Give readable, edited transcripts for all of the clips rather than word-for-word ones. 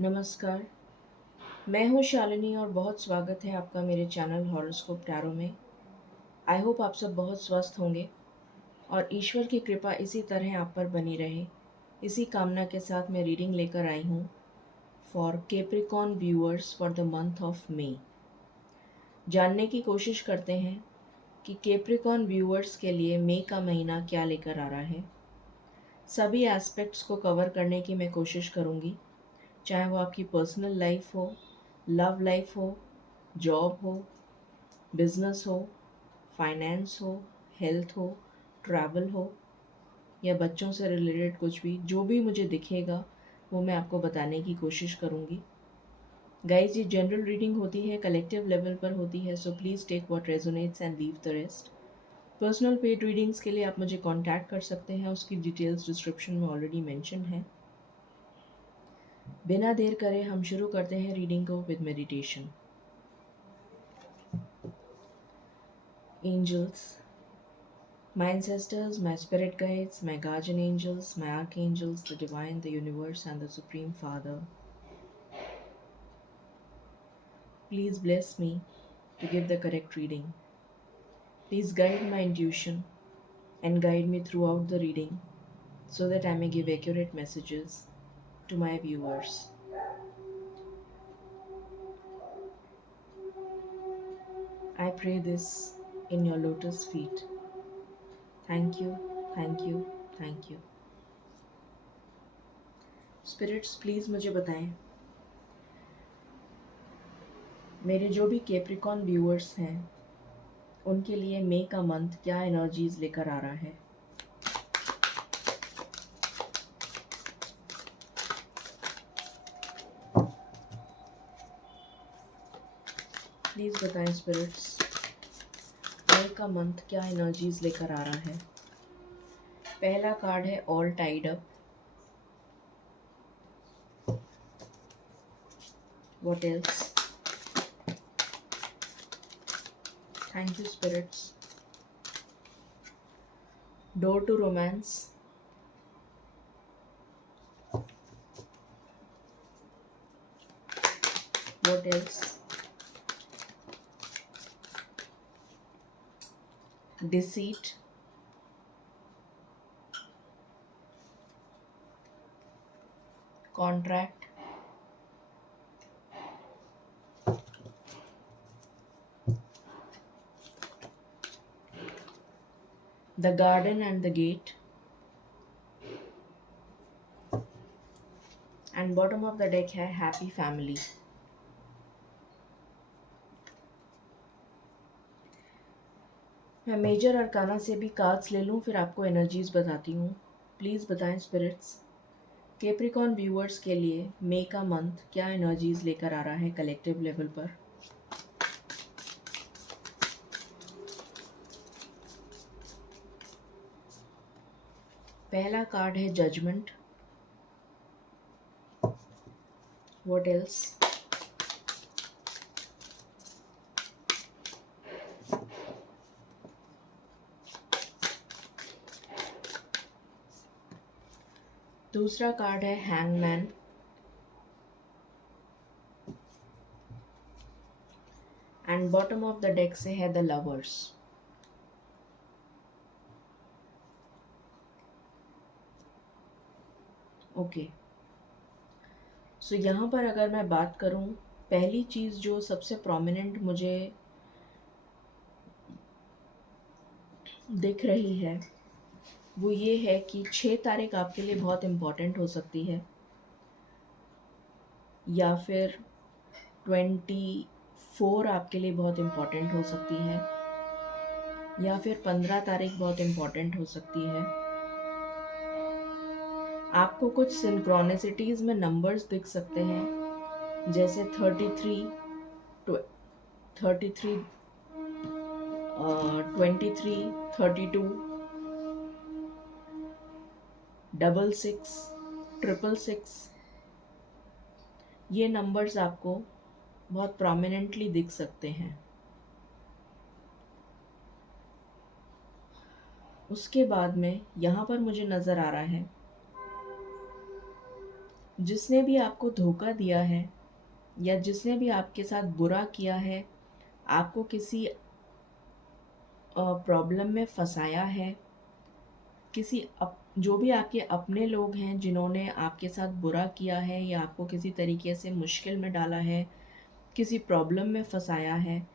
नमस्कार। मैं हूँ शालिनी और बहुत स्वागत है आपका मेरे चैनल हॉरोस्कोप टैरो में। आई होप आप सब बहुत स्वस्थ होंगे और ईश्वर की कृपा इसी तरह आप पर बनी रहे। इसी कामना के साथ मैं रीडिंग लेकर आई हूँ for Capricorn viewers for the month of मई। जानने की कोशिश करते हैं कि कैप्रिकॉर्न व्यूअर्स के लिए मई का महीना क्या लेकर आ रहा है। सभी एस्पेक्ट्स को कवर करने की मैं कोशिश करूँगी, चाहे वो आपकी पर्सनल लाइफ हो, लव लाइफ हो, जॉब हो, बिजनेस हो, फाइनेंस हो, हेल्थ हो, ट्रैवल हो या बच्चों से रिलेटेड कुछ भी, जो भी मुझे दिखेगा वो मैं आपको बताने की कोशिश करूँगी। गाइज, ये जनरल रीडिंग होती है, कलेक्टिव लेवल पर होती है, so please take what resonates and leave the rest. Personal paid readings के लिए आप मुझे कांटेक्ट कर सकते हैं, उसकी डिटेल्स डिस्क्रिप्शन में ऑलरेडी मेंशन है। बिना देर करे हम शुरू करते हैं रीडिंग को with meditation. Angels, my ancestors, my spirit guides, my guardian angels, my archangels, the divine, the universe, and the Supreme Father, please bless me to give the correct reading. Please guide my intuition and guide me throughout the reading so that I may give accurate messages to my viewers. I pray this in your lotus feet. Thank you, thank you, thank you. Spirits, please मुझे बताएं, मेरे जो भी Capricorn viewers हैं उनके लिए मई का month क्या एनर्जीज लेकर आ रहा है। प्लीज़ बताएं स्पिरिट्स, मई का मंथ क्या एनर्जीज लेकर आ रहा है। पहला कार्ड है all tied up. What else? Thank you spirits. Door to romance. What else? Deceit. Contract. The garden and the gate. And bottom of the deck है हैप्पी फैमिली। मैं major arcana से भी cards ले लूँ फिर आपको energies बताती हूँ। प्लीज़ बताएं स्पिरिट्स, कैप्रिकॉर्न व्यूअर्स के लिए मई का मंथ क्या एनर्जीज लेकर आ रहा है कलेक्टिव लेवल पर। पहला कार्ड है जजमेंट। What else? दूसरा कार्ड है hangman. And bottom of the deck से है द लवर्स। ओके, सो यहाँ पर अगर मैं बात करूँ, पहली चीज़ जो सबसे प्रोमिनेंट मुझे दिख रही है वो ये है कि 6 तारीख आपके लिए बहुत इम्पॉर्टेंट हो सकती है, या फिर 24 आपके लिए बहुत इम्पॉर्टेंट हो सकती है, या फिर 15 तारीख बहुत इम्पॉर्टेंट हो सकती है। आपको कुछ सिंक्रोनिसिटीज़ में नंबर्स दिख सकते हैं, जैसे 33, 33, 23, 32, 66, 666। ये नंबर्स आपको बहुत प्रोमिनेंटली दिख सकते हैं। उसके बाद में यहाँ पर मुझे नज़र आ रहा है जिसने भी आपको धोखा दिया है या जिसने भी आपके साथ बुरा किया है, आपको किसी प्रॉब्लम में फंसाया है, जो भी आपके अपने लोग हैं जिन्होंने आपके साथ बुरा किया है या आपको किसी तरीके से मुश्किल में डाला है, किसी प्रॉब्लम में फंसाया है,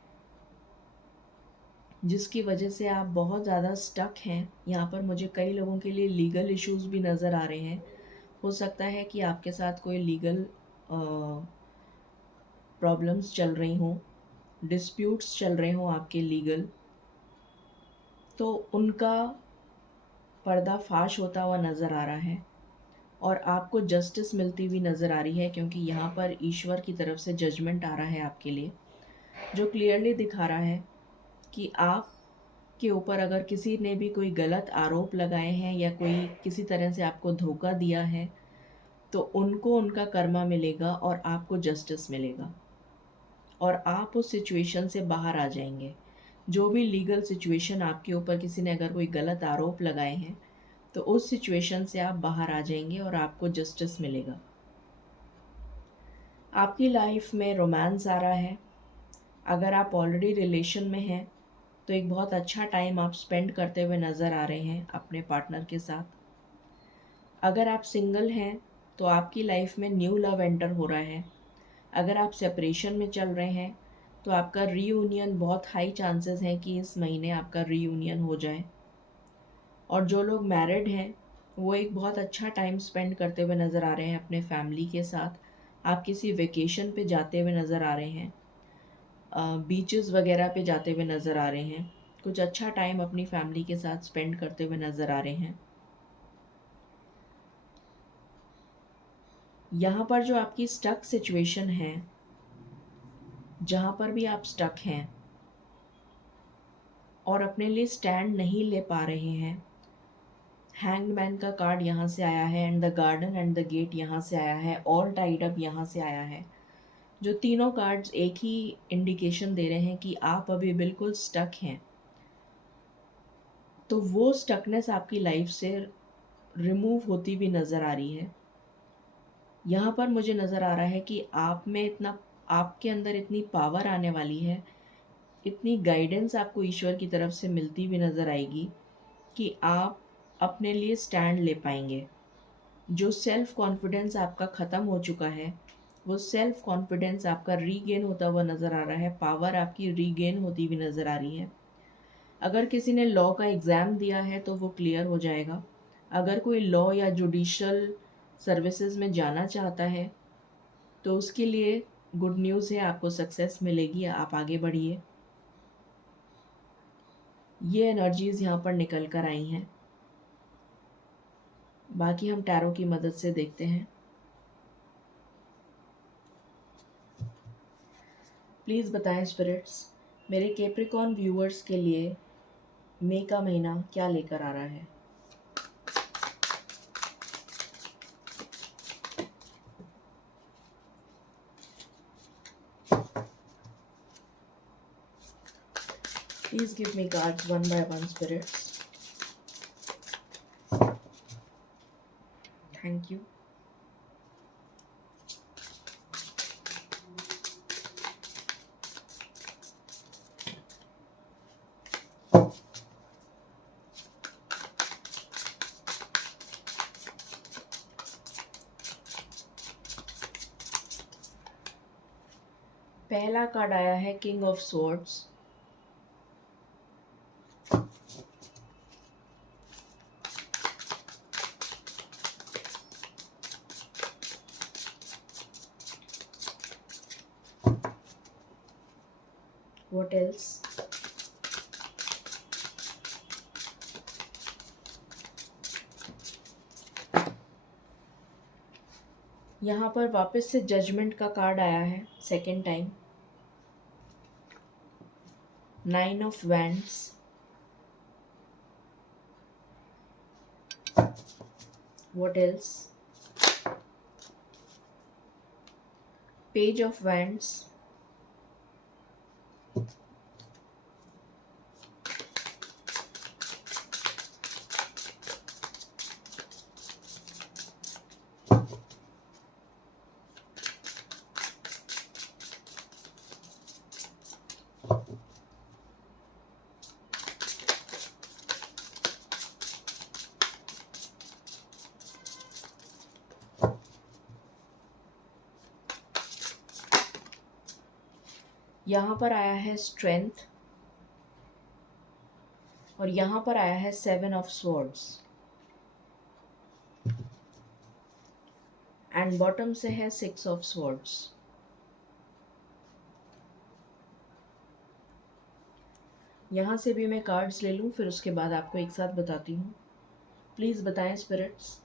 जिसकी वजह से आप बहुत ज़्यादा स्टक हैं। यहाँ पर मुझे कई लोगों के लिए लीगल इश्यूज़ भी नज़र आ रहे हैं। हो सकता है कि आपके साथ कोई लीगल प्रॉब्लम्स चल रही हों, डिस्प्यूट्स चल रहे हों आपके लीगल, तो उनका पर्दाफाश होता हुआ नज़र आ रहा है और आपको जस्टिस मिलती हुई नज़र आ रही है, क्योंकि यहाँ पर ईश्वर की तरफ से जजमेंट आ रहा है आपके लिए, जो क्लियरली दिखा रहा है कि आप के ऊपर अगर किसी ने भी कोई गलत आरोप लगाए हैं या कोई किसी तरह से आपको धोखा दिया है, तो उनको उनका कर्मा मिलेगा और आपको जस्टिस मिलेगा और आप उस सिचुएशन से बाहर आ जाएंगे। जो भी लीगल सिचुएशन आपके ऊपर किसी ने अगर कोई गलत आरोप लगाए हैं, तो उस सिचुएशन से आप बाहर आ जाएंगे और आपको जस्टिस मिलेगा। आपकी लाइफ में रोमांस आ रहा है। अगर आप ऑलरेडी रिलेशन में हैं, तो एक बहुत अच्छा टाइम आप स्पेंड करते हुए नज़र आ रहे हैं अपने पार्टनर के साथ। अगर आप सिंगल हैं, तो आपकी लाइफ में न्यू लव एंटर हो रहा है। अगर आप सेपरेशन में चल रहे हैं, तो आपका रीयूनियन, बहुत हाई चांसेस हैं कि इस महीने आपका रीयूनियन हो जाए। और जो लोग मैरिड हैं, वो एक बहुत अच्छा टाइम स्पेंड करते हुए नज़र आ रहे हैं अपने फैमिली के साथ। आप किसी वेकेशन पे जाते हुए नज़र आ रहे हैं, बीचेस वगैरह पे जाते हुए नज़र आ रहे हैं, कुछ अच्छा टाइम अपनी फैमिली के साथ स्पेंड करते हुए नज़र आ रहे हैं। यहाँ पर जो आपकी स्टक सिचुएशन है, जहाँ पर भी आप स्टक हैं और अपने लिए स्टैंड नहीं ले पा रहे हैं, हैंग्ड मैन का कार्ड यहाँ से आया है and the garden and the gate यहाँ से आया है, ऑल टाइड अप यहाँ से आया है। जो तीनों कार्ड्स एक ही इंडिकेशन दे रहे हैं कि आप अभी बिल्कुल स्टक हैं। तो वो स्टकनेस आपकी लाइफ से रिमूव होती भी नज़र आ रही है। यहाँ पर मुझे नज़र आ रहा है कि आपके अंदर इतनी पावर आने वाली है, इतनी गाइडेंस आपको ईश्वर की तरफ से मिलती भी नज़र आएगी कि आप अपने लिए स्टैंड ले पाएंगे। जो सेल्फ कॉन्फिडेंस आपका ख़त्म हो चुका है, वो सेल्फ कॉन्फिडेंस आपका रीगेन होता हुआ नज़र आ रहा है, पावर आपकी रीगेन होती हुई नज़र आ रही है। अगर किसी ने लॉ का एग्ज़ाम दिया है, तो वो क्लियर हो जाएगा। अगर कोई लॉ या जुडिशल सर्विसेज में जाना चाहता है, तो उसके लिए गुड न्यूज़ है, आपको सक्सेस मिलेगी, आप आगे बढ़िए। ये एनर्जीज़ यहाँ पर निकल कर आई हैं। बाकी हम टैरो की मदद से देखते हैं। प्लीज़ बताएं स्पिरिट्स, मेरे कैप्रिकॉर्न व्यूअर्स के लिए मई का महीना क्या लेकर आ रहा है। Please give me cards one by one, spirits. Thank you. पहला कार्ड आया है king of swords. What else? यहाँ पर वापस से जजमेंट का कार्ड आया है second time. 9 of Wands, what else? Page of Wands, यहाँ पर आया है स्ट्रेंथ और यहाँ पर आया है 7 ऑफ स्वॉर्ड्स एंड बॉटम से है 6 ऑफ स्वॉर्ड्स। यहाँ से भी मैं कार्ड्स ले लूँ, फिर उसके बाद आपको एक साथ बताती हूँ। प्लीज़ बताएं स्पिरिट्स,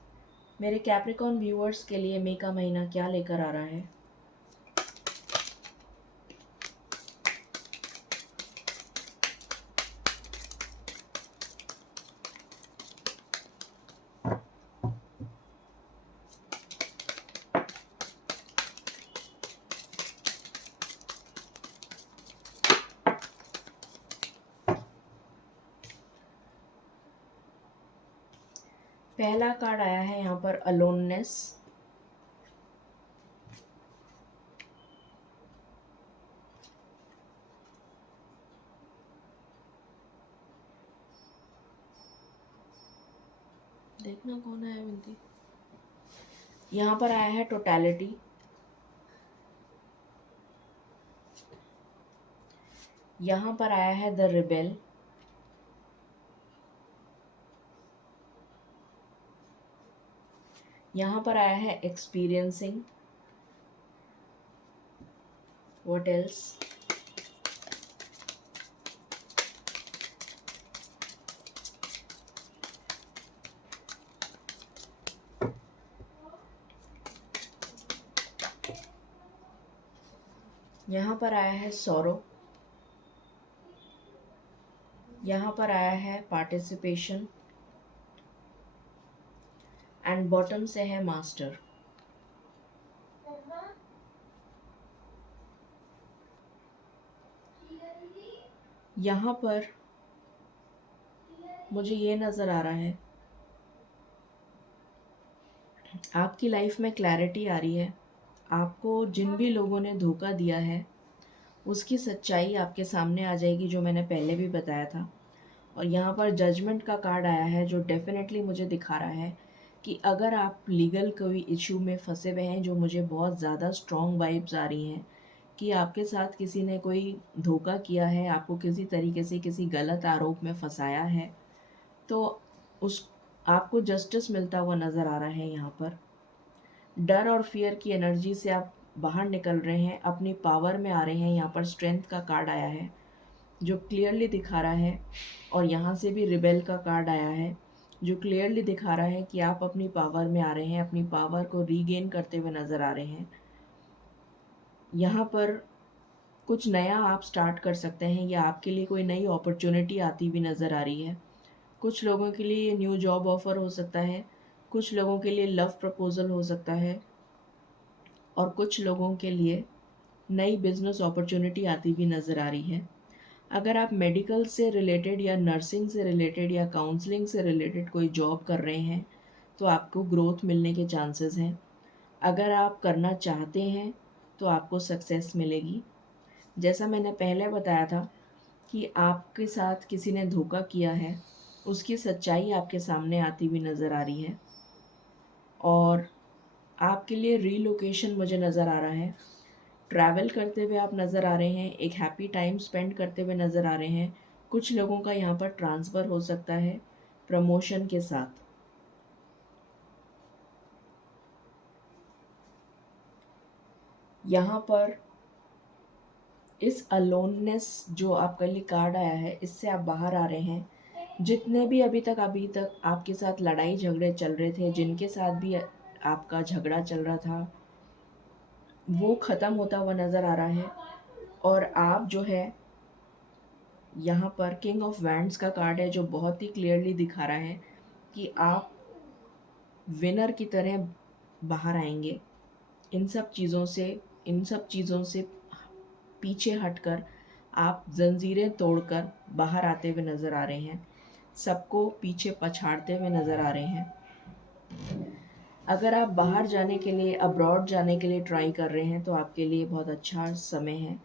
मेरे कैप्रिकॉर्न व्यूअर्स के लिए मई का महीना क्या लेकर आ रहा है। पहला कार्ड आया है यहाँ पर अलोननेस, देखना कौन है विनती। यहाँ पर आया है टोटैलिटी, यहाँ पर आया है द रिबेल, यहाँ पर आया है एक्सपीरियंसिंग, व्हाट एल्स, यहाँ पर आया है सॉरो, यहाँ पर आया है पार्टिसिपेशन एंड बॉटम से है मास्टर। यहाँ पर मुझे ये नज़र आ रहा है आपकी लाइफ में क्लैरिटी आ रही है। आपको जिन भी लोगों ने धोखा दिया है उसकी सच्चाई आपके सामने आ जाएगी, जो मैंने पहले भी बताया था। और यहाँ पर जजमेंट का कार्ड आया है, जो डेफिनेटली मुझे दिखा रहा है कि अगर आप लीगल कोई इशू में फंसे हुए हैं, जो मुझे बहुत ज़्यादा स्ट्रॉन्ग वाइब्स आ रही हैं कि आपके साथ किसी ने कोई धोखा किया है, आपको किसी तरीके से किसी गलत आरोप में फंसाया है, तो उस आपको जस्टिस मिलता हुआ नज़र आ रहा है। यहाँ पर डर और फियर की एनर्जी से आप बाहर निकल रहे हैं, अपनी पावर में आ रहे हैं। यहाँ पर स्ट्रेंथ का कार्ड आया है जो क्लियरली दिखा रहा है, और यहाँ से भी रिबेल का कार्ड आया है जो क्लियरली दिखा रहा है कि आप अपनी पावर में आ रहे हैं, अपनी पावर को रीगेन करते हुए नज़र आ रहे हैं। यहाँ पर कुछ नया आप स्टार्ट कर सकते हैं, या आपके लिए कोई नई अपॉर्चुनिटी आती हुई नज़र आ रही है। कुछ लोगों के लिए ये न्यू जॉब ऑफ़र हो सकता है, कुछ लोगों के लिए लव प्रपोज़ल हो सकता है, और कुछ लोगों के लिए नई बिज़नेस अपॉर्चुनिटी आती हुई नज़र आ रही है। अगर आप मेडिकल से रिलेटेड या नर्सिंग से रिलेटेड या काउंसलिंग से रिलेटेड कोई जॉब कर रहे हैं तो आपको ग्रोथ मिलने के चांसेस हैं। अगर आप करना चाहते हैं तो आपको सक्सेस मिलेगी। जैसा मैंने पहले बताया था कि आपके साथ किसी ने धोखा किया है, उसकी सच्चाई आपके सामने आती हुई नज़र आ रही है, और आपके लिए रीलोकेशन मुझे नज़र आ रहा है। ट्रैवल करते हुए आप नज़र आ रहे हैं, एक हैप्पी टाइम स्पेंड करते हुए नज़र आ रहे हैं। कुछ लोगों का यहाँ पर ट्रांसफ़र हो सकता है प्रमोशन के साथ। यहाँ पर इस अलोननेस जो आपके लिए कार्ड आया है, इससे आप बाहर आ रहे हैं। जितने भी अभी तक आपके साथ लड़ाई झगड़े चल रहे थे, जिनके साथ भी आपका झगड़ा चल रहा था, वो ख़त्म होता हुआ नज़र आ रहा है। और आप जो है, यहाँ पर किंग ऑफ वैंड्स का कार्ड है जो बहुत ही क्लियरली दिखा रहा है कि आप विनर की तरह बाहर आएंगे। इन सब चीज़ों से पीछे हटकर आप जंजीरें तोड़कर बाहर आते हुए नज़र आ रहे हैं, सबको पीछे पछाड़ते हुए नज़र आ रहे हैं। अगर आप बाहर जाने के लिए, अब्रॉड जाने के लिए ट्राई कर रहे हैं तो आपके लिए बहुत अच्छा समय है।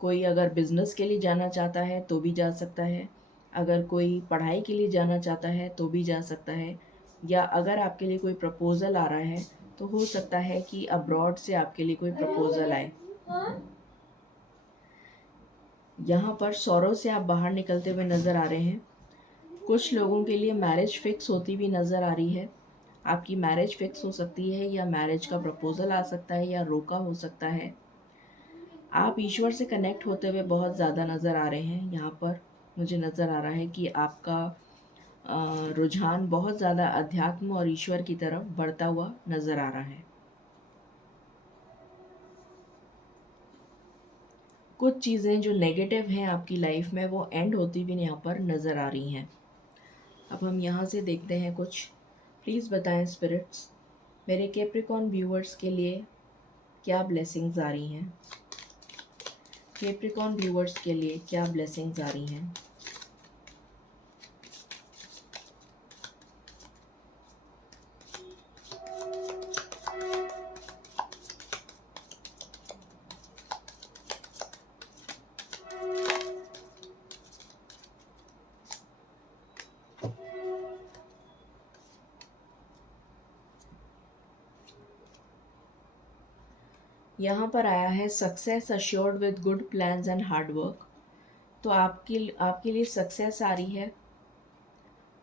कोई अगर बिज़नेस के लिए जाना चाहता है तो भी जा सकता है, अगर कोई पढ़ाई के लिए जाना चाहता है तो भी जा सकता है, या अगर आपके लिए कोई प्रपोज़ल आ रहा है तो हो सकता है कि अब्रॉड से आपके लिए कोई प्रपोज़ल आए। यहाँ पर सौरों से आप बाहर निकलते हुए नज़र आ रहे हैं। कुछ लोगों के लिए मैरिज फिक्स होती हुई नज़र आ रही है। आपकी मैरिज फिक्स हो सकती है, या मैरिज का प्रपोज़ल आ सकता है, या रोका हो सकता है। आप ईश्वर से कनेक्ट होते हुए बहुत ज़्यादा नज़र आ रहे हैं। यहाँ पर मुझे नज़र आ रहा है कि आपका रुझान बहुत ज़्यादा अध्यात्म और ईश्वर की तरफ बढ़ता हुआ नज़र आ रहा है। कुछ चीज़ें जो नेगेटिव हैं आपकी लाइफ में, वो एंड होती भी यहाँ पर नज़र आ रही हैं। अब हम यहाँ से देखते हैं कुछ। प्लीज़ बताएं स्पिरिट्स, मेरे कैप्रिकॉर्न व्यूअर्स के लिए क्या ब्लेसिंग्स आ रही हैं। कैप्रिकॉर्न व्यूअर्स के लिए क्या ब्लेसिंग्स आ रही हैं। यहाँ पर आया है success assured with good plans and hard work. तो आपके लिए सक्सेस आ रही है।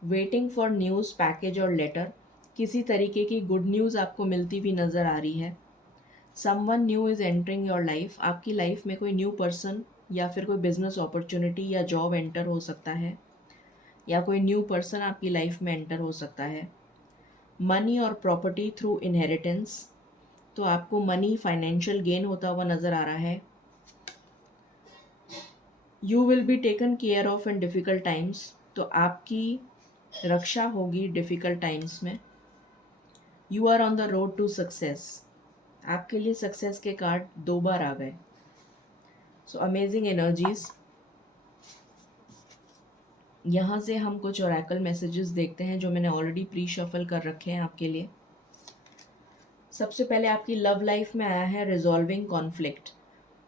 वेटिंग फॉर न्यूज़, पैकेज और लेटर, किसी तरीके की गुड न्यूज़ आपको मिलती भी नज़र आ रही है। Someone new is entering your life, आपकी लाइफ में कोई न्यू पर्सन या फिर कोई बिजनेस अपॉर्चुनिटी या जॉब एंटर हो सकता है, या कोई न्यू पर्सन आपकी लाइफ में एंटर हो सकता है। मनी और प्रॉपर्टी थ्रू इनहेरिटेंस, तो आपको मनी, फाइनेंशियल गेन होता हुआ नज़र आ रहा है। You will be taken care of in difficult times, तो आपकी रक्षा होगी डिफ़िकल्ट टाइम्स में। You are on the road to success, आपके लिए सक्सेस के कार्ड 2 बार आ गए। So amazing energies. यहाँ से हम कुछ ओरेकल मैसेजेस देखते हैं जो मैंने ऑलरेडी प्री शफल कर रखे हैं आपके लिए। सबसे पहले आपकी लव लाइफ में आया है रिजॉल्विंग कॉन्फ्लिक्ट।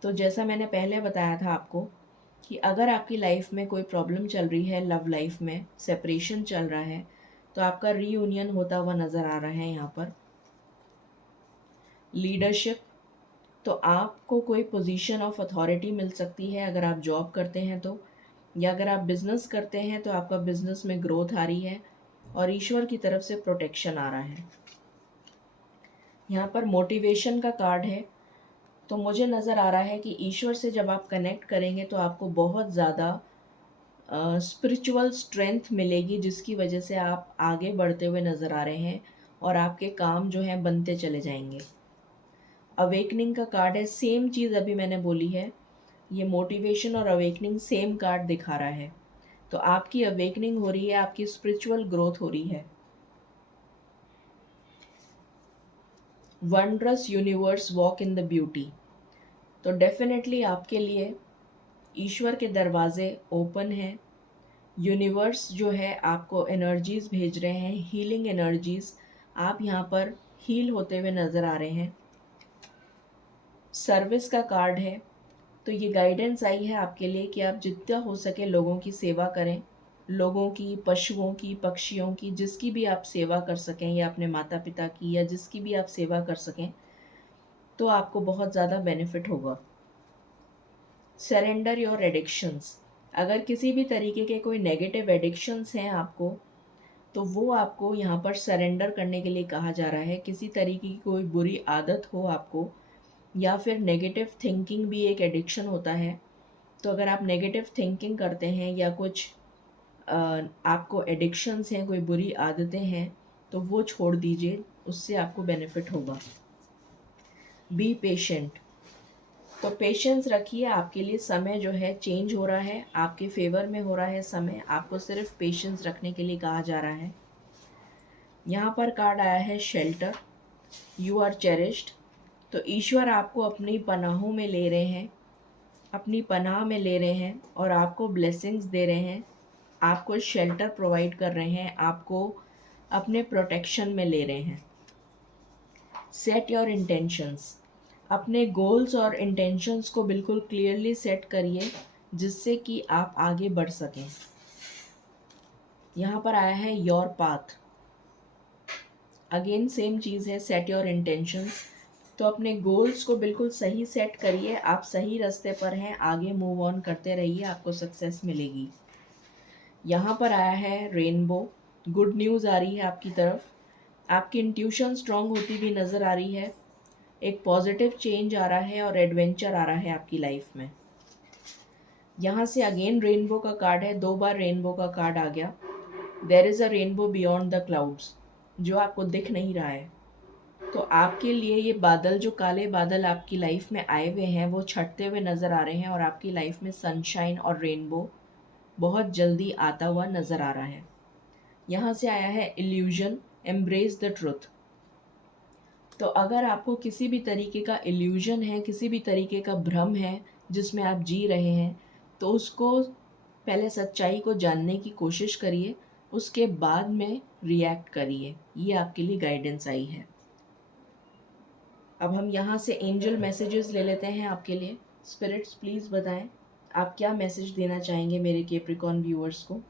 तो जैसा मैंने पहले बताया था आपको कि अगर आपकी लाइफ में कोई प्रॉब्लम चल रही है, लव लाइफ में सेपरेशन चल रहा है, तो आपका रीयूनियन होता हुआ नज़र आ रहा है। यहाँ पर लीडरशिप, तो आपको कोई पोजीशन ऑफ अथॉरिटी मिल सकती है अगर आप जॉब करते हैं तो, या अगर आप बिज़नेस करते हैं तो आपका बिज़नेस में ग्रोथ आ रही है और ईश्वर की तरफ से प्रोटेक्शन आ रहा है। यहाँ पर मोटिवेशन का कार्ड है। तो मुझे नज़र आ रहा है कि ईश्वर से जब आप कनेक्ट करेंगे तो आपको बहुत ज़्यादा स्पिरिचुअल स्ट्रेंथ मिलेगी, जिसकी वजह से आप आगे बढ़ते हुए नज़र आ रहे हैं और आपके काम जो हैं बनते चले जाएंगे। अवेकनिंग का कार्ड है। सेम चीज़ अभी मैंने बोली है, ये मोटिवेशन और अवेकनिंग सेम कार्ड दिखा रहा है। तो आपकी अवेकनिंग हो रही है, आपकी स्पिरिचुअल ग्रोथ हो रही है। Wondrous universe walk in the beauty, तो डेफिनेटली आपके लिए ईश्वर के दरवाजे ओपन हैं। यूनिवर्स जो है आपको एनर्जीज़ भेज रहे हैं, हीलिंग एनर्जीज़। आप यहाँ पर हील होते हुए नज़र आ रहे हैं। सर्विस का कार्ड है। तो ये गाइडेंस आई है आपके लिए कि आप जितना हो सके लोगों की सेवा करें, लोगों की, पशुओं की, पक्षियों की, जिसकी भी आप सेवा कर सकें, या अपने माता पिता की, या जिसकी भी आप सेवा कर सकें, तो आपको बहुत ज़्यादा बेनिफिट होगा। सरेंडर योर एडिक्शंस, अगर किसी भी तरीके के कोई नेगेटिव एडिक्शंस हैं आपको, तो वो आपको यहाँ पर सरेंडर करने के लिए कहा जा रहा है। किसी तरीके की कोई बुरी आदत हो आपको, या फिर नेगेटिव थिंकिंग भी एक एडिक्शन होता है। तो अगर आप नेगेटिव थिंकिंग करते हैं या कुछ आपको एडिक्शंस हैं, कोई बुरी आदतें हैं, तो वो छोड़ दीजिए, उससे आपको बेनिफिट होगा। बी पेशेंट, तो पेशेंस रखिए, आपके लिए समय जो है चेंज हो रहा है, आपके फेवर में हो रहा है समय। आपको सिर्फ पेशेंस रखने के लिए कहा जा रहा है। यहाँ पर कार्ड आया है शेल्टर, यू आर चेरिश्ड। तो ईश्वर आपको अपनी पनाहों में ले रहे हैं, अपनी पनाह में ले रहे हैं और आपको ब्लेसिंग्स दे रहे हैं, आपको शेल्टर प्रोवाइड कर रहे हैं, आपको अपने प्रोटेक्शन में ले रहे हैं। सेट योर इंटेंशंस, अपने गोल्स और इंटेंशंस को बिल्कुल क्लियरली सेट करिए, जिससे कि आप आगे बढ़ सकें। यहाँ पर आया है योर पाथ। अगेन सेम चीज़ है, सेट योर इंटेंशंस। तो अपने गोल्स को बिल्कुल सही सेट करिए, आप सही रास्ते पर हैं, आगे मूव ऑन करते रहिए, आपको सक्सेस मिलेगी। यहाँ पर आया है रेनबो, गुड न्यूज़ आ रही है आपकी तरफ, आपकी इंट्यूशन स्ट्रांग होती हुई नज़र आ रही है, एक पॉजिटिव चेंज आ रहा है और एडवेंचर आ रहा है आपकी लाइफ में। यहाँ से अगेन रेनबो का कार्ड है, 2 बार रेनबो का कार्ड आ गया। There is a rainbow beyond the clouds, जो आपको दिख नहीं रहा है। तो आपके लिए ये बादल, जो काले बादल आपकी लाइफ में आए हुए हैं, वो छटते हुए नज़र आ रहे हैं और आपकी लाइफ में सनशाइन और रेनबो बहुत जल्दी आता हुआ नज़र आ रहा है। यहाँ से आया है इल्यूजन, एम्ब्रेस द ट्रुथ। तो अगर आपको किसी भी तरीके का इल्यूजन है, किसी भी तरीके का भ्रम है जिसमें आप जी रहे हैं, तो उसको पहले सच्चाई को जानने की कोशिश करिए, उसके बाद में रिएक्ट करिए। ये आपके लिए गाइडेंस आई है। अब हम यहाँ से एंजल मैसेजेस ले लेते हैं आपके लिए। स्पिरिट्स प्लीज़ बताएं आप क्या मैसेज देना चाहेंगे मेरे कैप्रिकॉर्न व्यूअर्स को।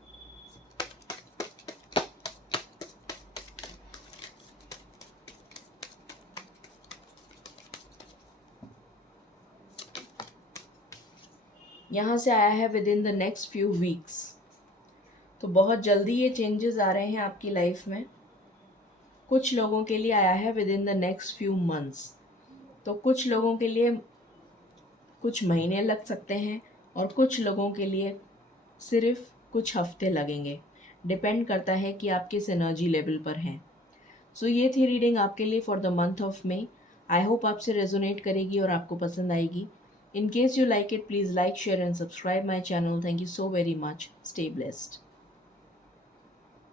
यहाँ से आया है with in the next few weeks. तो बहुत जल्दी ये चेंजेस आ रहे हैं आपकी लाइफ में। कुछ लोगों के लिए आया है with in the next few months. तो कुछ लोगों के लिए कुछ महीने लग सकते हैं और कुछ लोगों के लिए सिर्फ कुछ हफ्ते लगेंगे। डिपेंड करता है कि आप किस एनर्जी लेवल पर हैं। सो ये थी रीडिंग आपके लिए फॉर द मंथ ऑफ मई। आई होप आपसे रेजोनेट करेगी और आपको पसंद आएगी। In case you like it, please like, share and subscribe my channel. Thank you so very much. Stay blessed.